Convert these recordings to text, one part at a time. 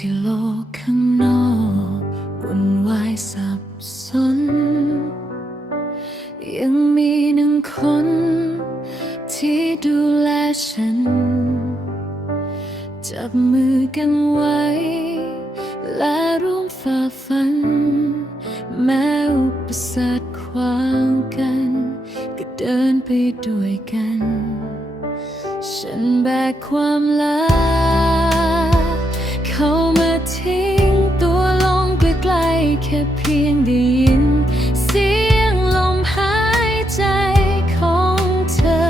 ที่โลกข้างนอกวุ่นวายสับสน ยังมีหนึ่งคน ที่ดูแลฉัน จับมือกันไว้ และร่วมฝ่าฟัน แม้อุปสรรคขวางกัน ก็เดินไปด้วยกัน ฉันแบกความลา เข้ามาทิ้งตัวลงใกล้ๆแค่เพียงได้ยิน เสียงลมหายใจของเธอ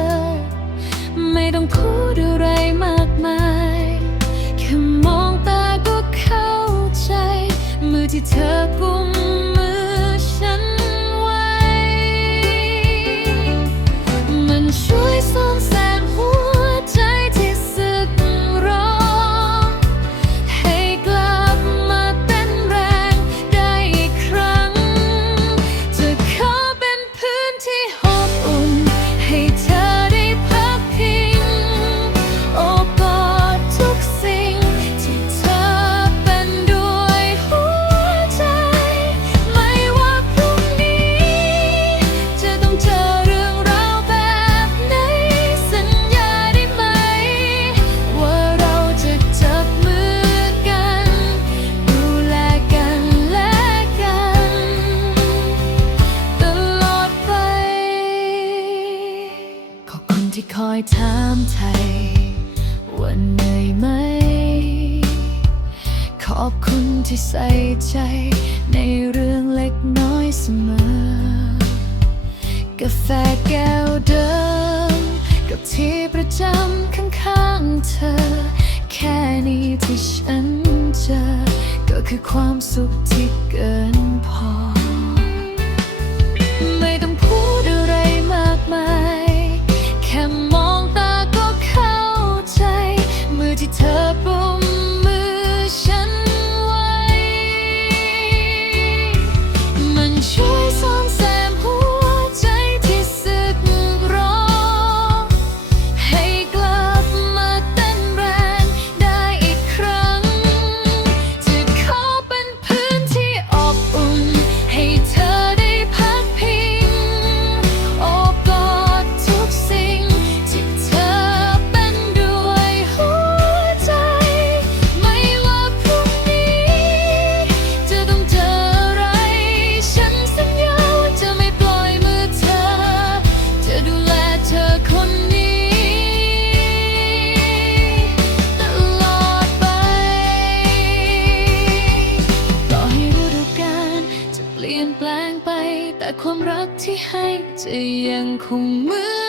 ไม่ต้องพูดอะไรมากมาย แค่มองตาก็เข้าใจ มือที่เธอกุมมือฉันไว้ มันช่วยซ่อมแอยถามไทยว่าเหนื่อยไหม ขอบคุณที่ใส่ใจ ในเรื่องเล็กน้อยเสมอ กาแฟแก้วเดิม กับที่ประจำข้างๆเธอ แค่นี้ที่ฉันเจอ ก็คือความสุขที่เกินพอ แต่ความรักที่ให้จะยังคงเหมือน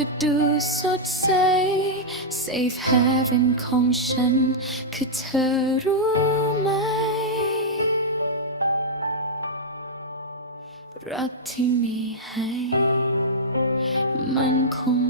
ก็ดูสดใส Safe Haven ของฉัน คือเธอรู้ไหม รักที่มีให้ มันคง